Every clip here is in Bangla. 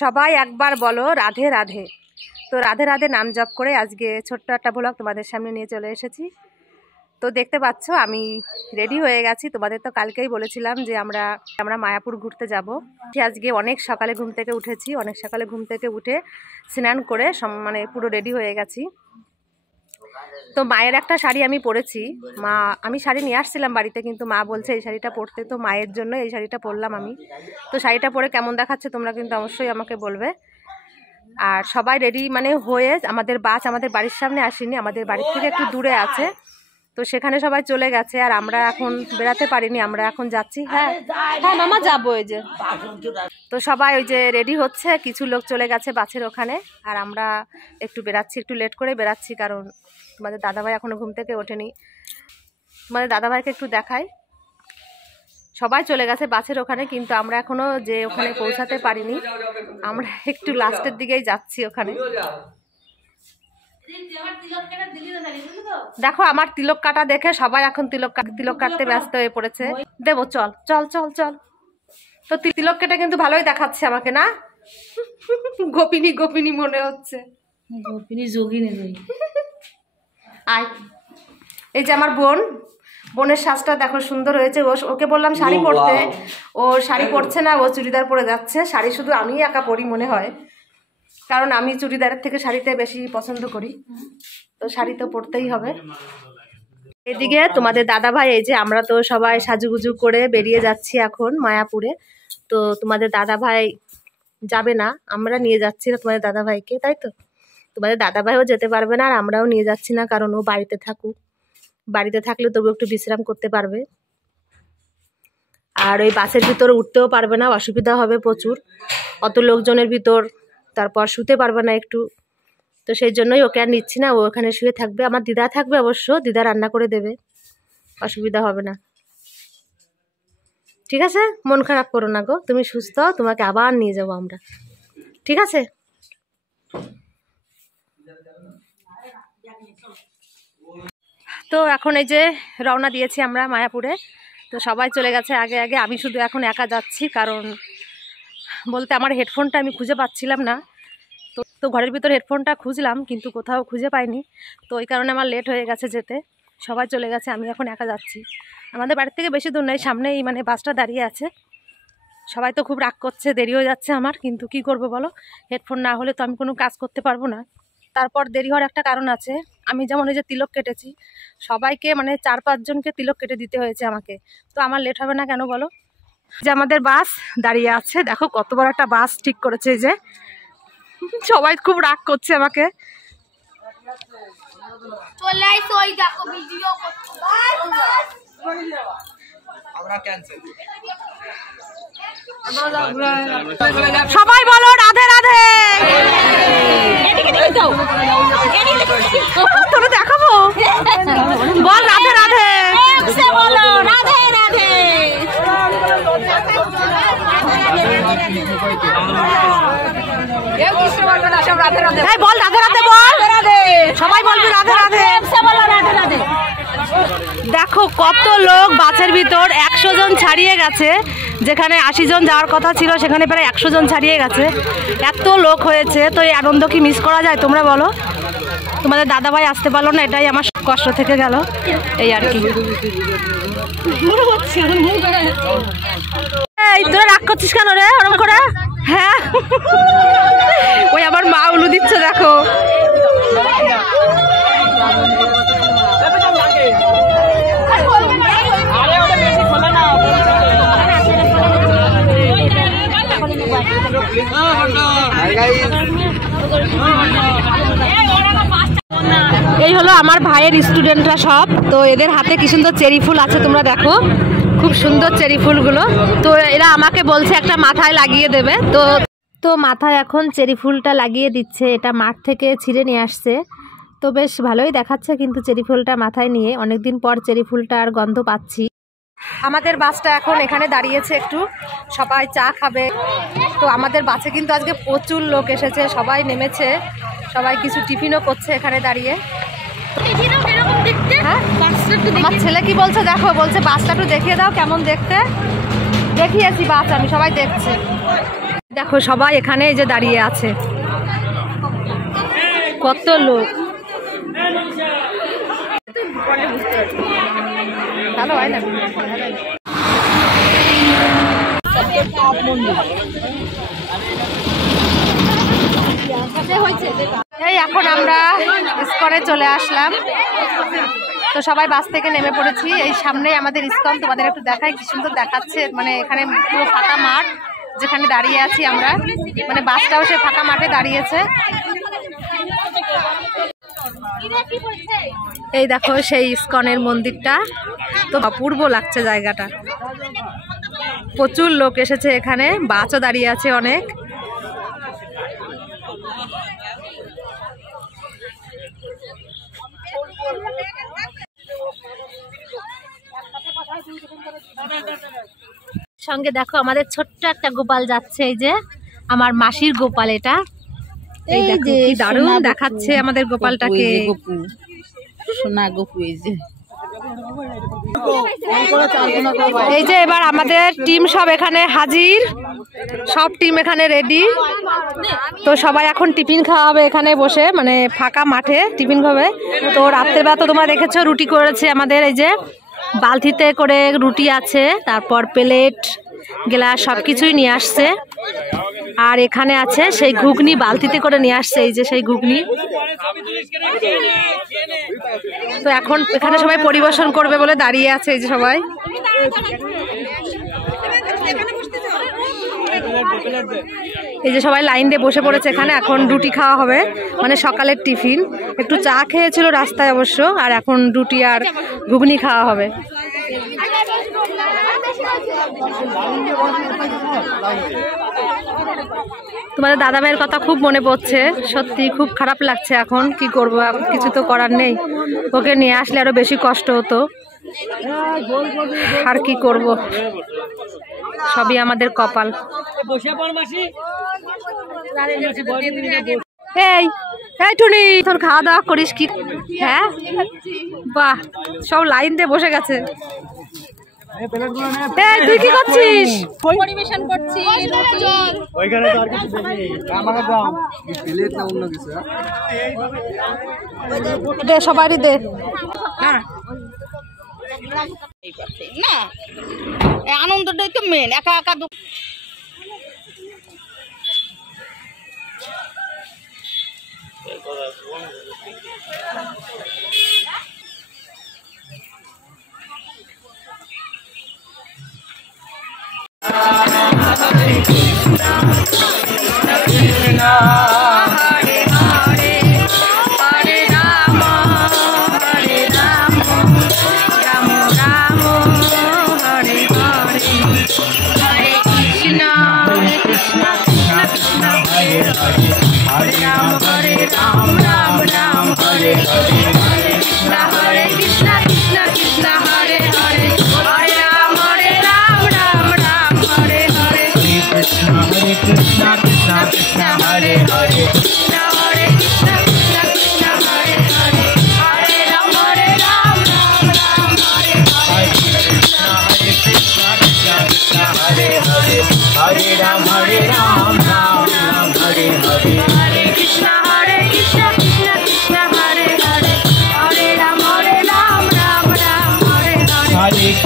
সবাই একবার বলো রাধে রাধে। তো রাধে রাধে নাম জপ করে আজকে ছোট্ট একটা ব্লগ তোমাদের সামনে নিয়ে চলে এসেছি। তো দেখতে পাচ্ছ আমি রেডি হয়ে গেছি। তোমাদের তো কালকেই বলেছিলাম যে আমরা মায়াপুর ঘুরতে যাব। আজকে অনেক সকালে ঘুম থেকে উঠেছি, অনেক সকালে ঘুম থেকে উঠে স্নান করে মানে পুরো রেডি হয়ে গেছি। তো মায়ের একটা শাড়ি আমি পরেছি, আমি শাড়ি নিয়ে আসছিলাম বাড়িতে, কিন্তু মা বলছে এই শাড়িটা পরতে, তো মায়ের জন্য এই শাড়িটা পরলাম আমি। তো শাড়িটা পরে কেমন দেখাচ্ছে তোমরা কিন্তু অবশ্যই আমাকে বলবে। আর সবাই রেডি মানে হয়ে, আমাদের বাস আমাদের বাড়ির সামনে আসেনি, আমাদের বাড়ির থেকে একটু দূরে আছে, তো সেখানে সবাই চলে গেছে। আর আমরা এখন বেরাতে পারিনি, আমরা এখন যাচ্ছি। হ্যাঁ হ্যাঁ মামা যাবো ওই যে। তো সবাই ওই যে রেডি হচ্ছে, কিছু লোক চলে গেছে বাসের ওখানে, আর আমরা একটু বেরাচ্ছি, একটু লেট করে বেরাচ্ছি, কারণ তোমাদের দাদাভাই এখনো ঘুম থেকে ওঠেনি। তোমাদের দাদাভাইকে একটু দেখাই, সবাই চলে গেছে বাসের ওখানে, কিন্তু আমরা এখনো যে ওখানে পৌঁছাতে পারিনি, আমরা একটু লাস্টের দিকেই যাচ্ছি ওখানে। দেখো আমার তিলক কাটা দেখে সবাই এখন তিলক কাটতে ব্যস্ত হয়ে পড়েছে। দেবো, চল চল চল চল। তো তিলক কেটে কিন্তু ভালোই দেখাচ্ছে আমাকে, না গোপিনী গোপিনী মনে হচ্ছে, গোপিনী যোগিনী। আয়, এই যে আমার বোনের সাজটা দেখো সুন্দর হয়েছে। ওকে বললাম শাড়ি পরতে, ও শাড়ি পরছে না, ও চুড়িদার পরে যাচ্ছে। শাড়ি শুধু আমি একা পরি মনে হয়, কারণ আমি চুড়িদারের থেকে শাড়িতে বেশি পছন্দ করি, তো শাড়ি তো পরতেই হবে। এদিকে তোমাদের দাদাভাই, এই যে আমরা তো সবাই সাজুগুজু করে বেরিয়ে যাচ্ছি এখন মায়াপুরে। তো তোমাদের দাদাভাই যাবে না, আমরা নিয়ে যাচ্ছি না তোমাদের দাদাভাইকে, তাই তো? তোমাদের দাদাভাইও যেতে পারবে না, আর আমরাও নিয়ে যাচ্ছি না, কারণ ও বাড়িতে থাকুক, বাড়িতে থাকলে তবু একটু বিশ্রাম করতে পারবে। আর ওই বাসের ভিতর উঠতেও পারবে না, অসুবিধা হবে প্রচুর, অত লোকজনের ভিতর, তারপর শুতে পারবে না একটু। তো সেই জন্যই ওকে আর নিচ্ছি না, ও ওখানে শুয়ে থাকবে। আমার দিদা থাকবে অবশ্য, দিদা রান্না করে দেবে, অসুবিধা হবে না। ঠিক আছে, মন খারাপ করো না গো, তুমি সুস্থ, তোমাকে আবার নিয়ে যাবো আমরা, ঠিক আছে? তো এখন এই যে রওনা দিয়েছি আমরা মায়াপুরে। তো সবাই চলে গেছে আগে আগে, আমি শুধু এখন একা যাচ্ছি, কারণ বলতে আমার হেডফোনটা আমি খুঁজে পাচ্ছিলাম না। তো ঘরের ভিতর হেডফোনটা খুঁজলাম, কিন্তু কোথাও খুঁজে পাইনি, তো ওই কারণে আমার লেট হয়ে গেছে যেতে। সবাই চলে গেছে, আমি এখন একা যাচ্ছি। আমাদের বাড়ির থেকে বেশি দূর নেই, সামনেই মানে বাসটা দাঁড়িয়ে আছে। সবাই তো খুব রাগ করছে, দেরি হয়ে যাচ্ছে আমার, কিন্তু কি করব বলো, হেডফোন না হলে তো আমি কোনো কাজ করতে পারবো না। তারপর দেরি হওয়ার একটা কারণ আছে, আমি যেমন এই যে তিলক কেটেছি, সবাইকে মানে 4-5 জনকে তিলক কেটে দিতে হয়েছে আমাকে, তো আমার লেট হবে না কেন বলো? যে আমাদের বাস দাঁড়িয়ে আছে, দেখো কত বড় একটা বাস ঠিক করেছে, এই যে সবাই খুব রাগ করছে আমাকে। সবাই বলো রাধে রাধে। তোরা দেখাবো, বল রাধে রাধে, বলো রাধে রাধে। বল রাধে রাধে, বল সবাই বলবি রাধে রাধে। দেখো কত লোক বাসের ভিতর, 100 জন ছাড়িয়ে গেছে, যেখানে 80 জন যাওয়ার কথা ছিল সেখানে প্রায় 100 জন ছাড়িয়ে গেছে, এত লোক হয়েছে। তো এই আনন্দ কি মিস করা যায় তোমরা বলো? তোমাদের দাদাভাই আসতে পারলো না, এটাই আমার কষ্ট থেকে গেল, এই আর কি। এই তোরা রাগ করছিস কেন রে ওরকম করে? হ্যাঁ ওই আবার মা উলু দিচ্ছে, দেখো। এই হলো আমার ভাইয়ের স্টুডেন্টরা সব, তো এদের হাতে কি সুন্দর চেরি ফুল আছে, তোমরা দেখো খুব সুন্দর চেরি ফুলগুলো। তো এরা আমাকে বলছে একটা মাথায় লাগিয়ে দেবে, তো মাথায় এখন চেরি ফুলটা লাগিয়ে দিচ্ছে। এটা মাঠ থেকে ছিঁড়ে নিয়ে আসছে, তো বেশ ভালোই দেখাচ্ছে, কিন্তু চেরি ফুলটা মাথায় নিয়ে অনেকদিন পর চেরি ফুলটার গন্ধ পাচ্ছি। আমাদের বাসটা এখন এখানে দাঁড়িয়েছে, একটু সবাই চা খাবে। তো আমাদের বাসে কিন্তু আজকে প্রচুর লোক এসেছে, সবাই নেমেছে, সবাই কিছু টিফিনও করছে এখানে দাঁড়িয়ে। আমার ছেলে কি বলছে দেখো, বলছে বাসটা একটু দেখিয়ে দাও কেমন দেখতে। দেখিয়েছি বাস আমি, সবাই দেখছে। দেখো সবাই এখানে এই যে দাঁড়িয়ে আছে, কত লোক। ভালো হয় না এই এখন আমরা ইস্কনে চলে আসলাম। তো সবাই বাস থেকে নেমে পড়েছি। এই সামনেই আমাদের ইস্কন, তোমাদের একটু দেখাই কি সুন্দর দেখাচ্ছে। মানে এখানে পুরো ফাঁকা মাঠ, যেখানে দাঁড়িয়ে আছি আমরা, মানে বাসটাও সে ফাঁকা মাঠে দাঁড়িয়েছে। এই দেখো সেই ইস্কনের মন্দিরটা, তো অপূর্ব লাগছে জায়গাটা। প্রচুর লোক এসেছে এখানে, বাসও দাঁড়িয়ে আছে অনেক। সঙ্গে দেখো আমাদের ছোট্ট একটা গোপাল যাচ্ছে, এই যে আমার মাসির গোপাল। এটা এই যে কি দারুণ দেখাচ্ছে আমাদের গোপালটাকে, সোনা গোপু। এই যে এবার আমাদের টিম সব এখানে হাজির, সব টিম এখানে রেডি। তো সবাই এখন টিফিন খাওয়া হবে এখানে বসে, মানে ফাঁকা মাঠে টিফিন খাবে। তো রাত্রেবেলা তো তোমরা দেখেছো রুটি করেছে আমাদের, এই যে বালতিতে করে রুটি আছে, তারপর প্লেট গ্লাস সব কিছুই নিয়ে আসছে। আর এখানে আছে সেই ঘুগনি, বালতিতে করে নিয়ে আসছে, এই যে সেই ঘুগনি। তো এখন এখানে সবাই পরিবেশন করবে বলে দাঁড়িয়ে আছে এই যে সবাই। এই যে সবাই লাইন দিয়ে বসে পড়েছে এখানে, এখন রুটি খাওয়া হবে, মানে সকালের টিফিন। একটু চা খেয়েছিল রাস্তায় অবশ্য, আর এখন রুটি আর ঘুগনি খাওয়া হবে। তোমাদের দাদা ভাইয়ের কথা খুব মনে পড়ছে, সত্যি খুব খারাপ লাগছে। এখন কি করবো, কিছু তো করার নেই। ওকে নিয়ে আসলে আরো বেশি কষ্ট হতো, আর কি করব, সবই আমাদের কপাল। এই এই টুনি, তোর খাওয়া দাওয়া করিস কি? হ্যাঁ বাহ, সব লাইন দিয়ে বসে গেছে। তুই কি করছিস? পরিবেশন করছি। দে সবারই দে না, আনন্দটাই তো মেন। একা একা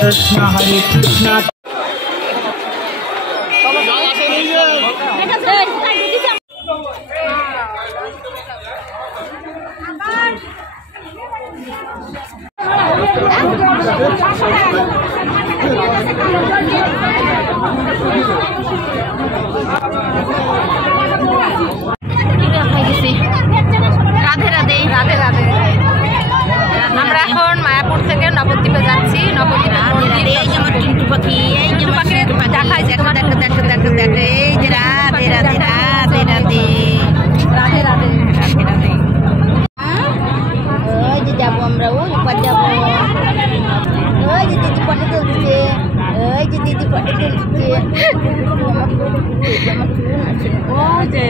Krishna Hare Krishna Radhe Radhe Radhe Radhe. আমরা এখন মায়াপুর থেকে নবদ্বীপে যাচ্ছি। নবদ্বীপে টিন্টু পাখি, এই যে পাখি দেখাই, দেখো দেখো দেখো দেখো দেখো, এই যে রাধে রাধে রাধে রাধে রাধে রাধে রাধে রাধে। ওই যে যাবো আমরা, ওই পার যাবো, ওই যে দিদি ফটো তুলছে, ওই যে দিদি ফটো তুলছে, ওই যে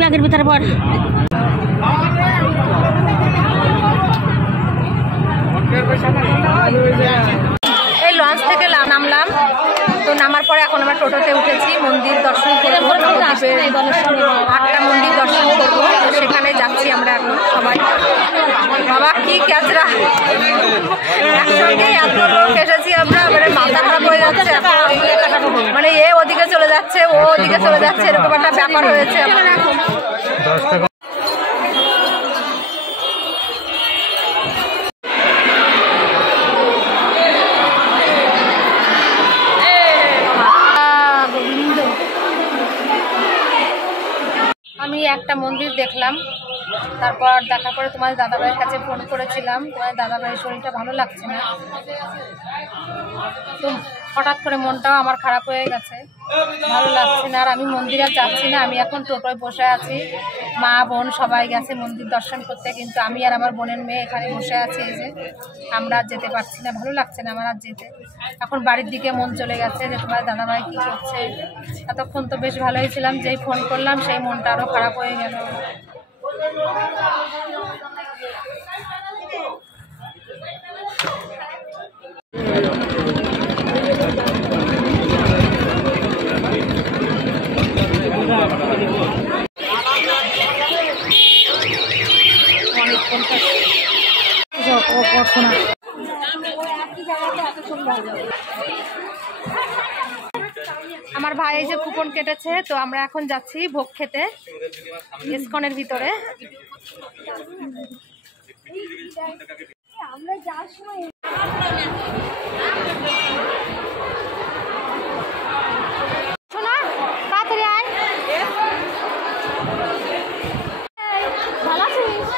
ব্যাগের ভিতরে পড়। এই লঞ্চ থেকে নামলাম, তো নামার পরে এখন আমরা টোটোতে উঠেছি, মন্দির দর্শন করবো, নবদ্বীপের 8টা মন্দির দর্শন করবো। তো সেখানে যাচ্ছি আমরা এখন সবাই। বাবা কি ক্যাচরা, একসঙ্গে এত লোক এসেছি আমরা, মানে মাথা খারাপ হয়ে যাচ্ছে। মানে এ ওদিকে চলে যাচ্ছে, ও ওদিকে চলে যাচ্ছে, এরকম একটা ব্যাপার হয়েছে। আমি একটা মন্দির দেখলাম, তারপর দেখার পরে তোমার দাদাভাইয়ের কাছে ফোন করেছিলাম। তোমার দাদাভাইয়ের শরীরটা ভালো লাগছে না, তো হঠাৎ করে মনটাও আমার খারাপ হয়ে গেছে, ভালো লাগছে না। আর আমি মন্দিরে যাচ্ছি না, আমি এখন টোটোয় বসে আছি। মা বোন সবাই গেছে মন্দির দর্শন করতে, কিন্তু আমি আর আমার বোনের মেয়ে এখানে বসে আছি। এই যে আমরা আর যেতে পারছি না, ভালো লাগছে না আমার আর যেতে। এখন বাড়ির দিকে মন চলে গেছে যে তোমার দাদাভাই কী করছে। এতক্ষণ তো বেশ ভালোই ছিলাম, যেই ফোন করলাম সেই মনটা আরও খারাপ হয়ে গেল। আমার ভাই এই যে কুপন কেটেছে, তো আমরা এখন যাচ্ছি ভোগ খেতে ইসকনের ভিতরে। আমরা যাওয়ার সময় শোনা তাড়াতাড়ি আয়, ভালো আছিস?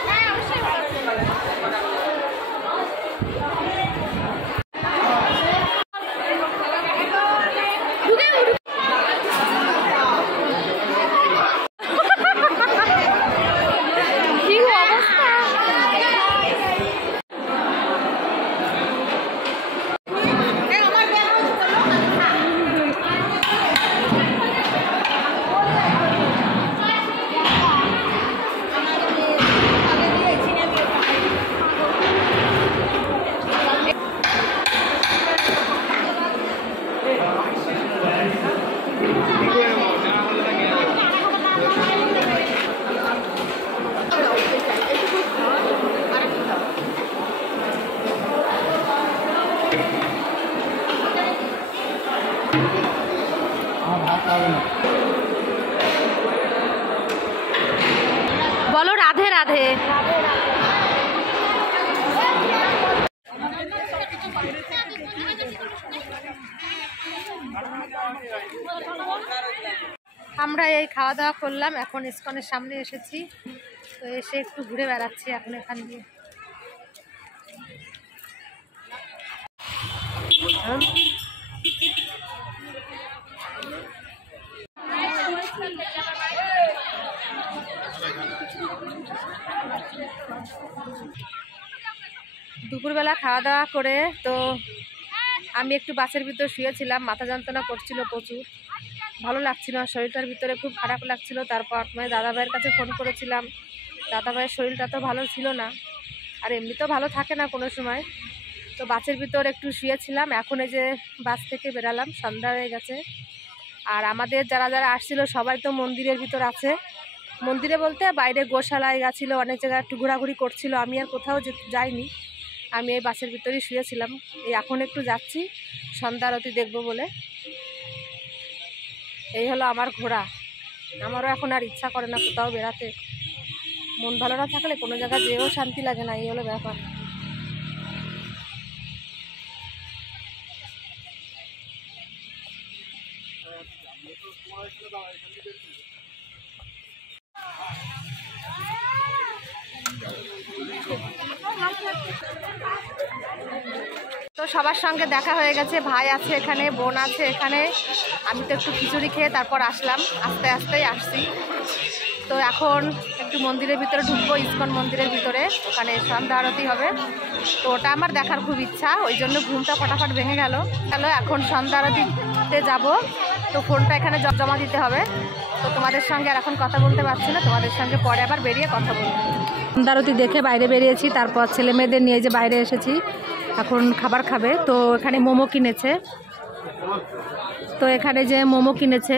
বলো রাধে রাধে। আমরা এই খাওয়া দাওয়া করলাম, এখন ইসকনের সামনে এসেছি, তো এসে একটু ঘুরে বেড়াচ্ছি এখন এখান দিয়ে। দুপুরবেলা খাওয়া দাওয়া করে তো আমি একটু বাসের ভিতর শুয়েছিলাম, মাথা যন্ত্রণা করছিল প্রচুর, ভালো লাগছিল না, শরীরটার ভিতরে খুব খারাপ লাগছিল। তারপর মানে দাদাভাইয়ের কাছে ফোন করেছিলাম, দাদাভাইয়ের শরীরটা তো ভালো ছিল না, আর এমনিতেও ভালো থাকে না কোনো সময়। তো বাসের ভিতর একটু শুয়েছিলাম, এখন এই যে বাস থেকে বেরালাম, সন্ধ্যা হয়ে গেছে। আর আমাদের যারা যারা আসছিল সবাই তো মন্দিরের ভিতর আছে, মন্দিরে বলতে বাইরে গোশালায় গেছিলো, অনেক জায়গায় একটু ঘোরাঘুরি করছিল, আমি আর কোথাও যাইনি, আমি এই বাসের ভিতরেই শুয়েছিলাম। এই এখন একটু যাচ্ছি সন্ধ্যা আরতি দেখবো বলে। এই হলো আমার ঘোরা, আমারও এখন আর ইচ্ছা করে না কোথাও বেড়াতে, মন ভালো না থাকলে কোনো জায়গায় যেয়েও শান্তি লাগে না, এই হলো ব্যাপার। তো সবার সঙ্গে দেখা হয়ে গেছে, ভাই আছে এখানে, বোন আছে এখানে, আমি তো একটু খিচুড়ি খেয়ে তারপর আসলাম, আস্তে আস্তেই আসছি। তো এখন একটু মন্দিরের ভিতরে ঢুকবো, ইসকন মন্দিরের ভিতরে, ওখানে সন্ধ্যা আরতি হবে, তো ওটা আমার দেখার খুব ইচ্ছা, ওই জন্য ঘুমটা ফটাফট ভেঙে গেল। এখন সন্ধ্যা আরতিতে যাব, তো ফোনটা এখানে জমা দিতে হবে। তো তোমাদের সঙ্গে আর এখন কথা বলতে পারছি না, তোমাদের সঙ্গে পরে আবার বেরিয়ে কথা বলবো। সন্ধ্যারতি দেখে বাইরে বেরিয়েছি, তারপর ছেলে মেয়েদের নিয়ে যে বাইরে এসেছি, এখন খাবার খাবে। তো এখানে মোমো কিনেছে, তো এখানে যে মোমো কিনেছে,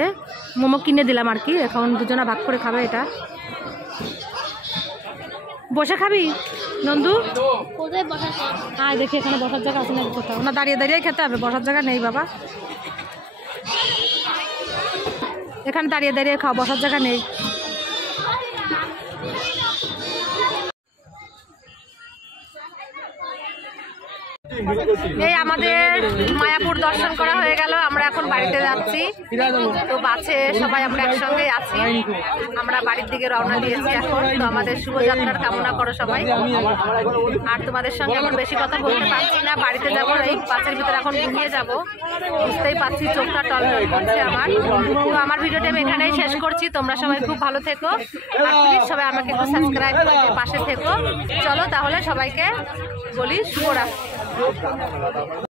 মোমো কিনে দিলাম আর কি। এখন দুজনা ভাগ করে খাবে। এটা বসে খাবি নন্দু? হ্যাঁ দেখি এখানে বসার জায়গা আছে নাকি কোথাও। না দাঁড়িয়ে দাঁড়িয়ে খেতে হবে, বসার জায়গা নেই বাবা। এখানে দাঁড়িয়ে দাঁড়িয়ে খাও, বসার জায়গা নেই। এই আমাদের মায়াপুর দর্শন করা হয়ে গেল, আমরা এখন বাড়িতে যাচ্ছি। তো বাসে সবাই আমরা একসঙ্গে আছি, আমরা বাড়ির দিকে রওনা দিয়েছি এখন। তো আমাদের শুভযাত্রার কামনা করো সবাই। আর তোমাদের সঙ্গে এখন বেশি কথা বলতে পারছি না, বাড়িতে যাবো, এই বাসের ভিতরে এখন ঘুমিয়ে যাব, বুঝতেই পারছি চোখটা টলটল করছে আমার। তো আমার ভিডিওটা আমি এখানেই শেষ করছি। তোমরা সবাই খুব ভালো থেকো, আর প্লিজ সবাই আমাকে একটু সাবস্ক্রাইব করে পাশে থেকো। চলো তাহলে সবাইকে বলি শুভরাত্রি।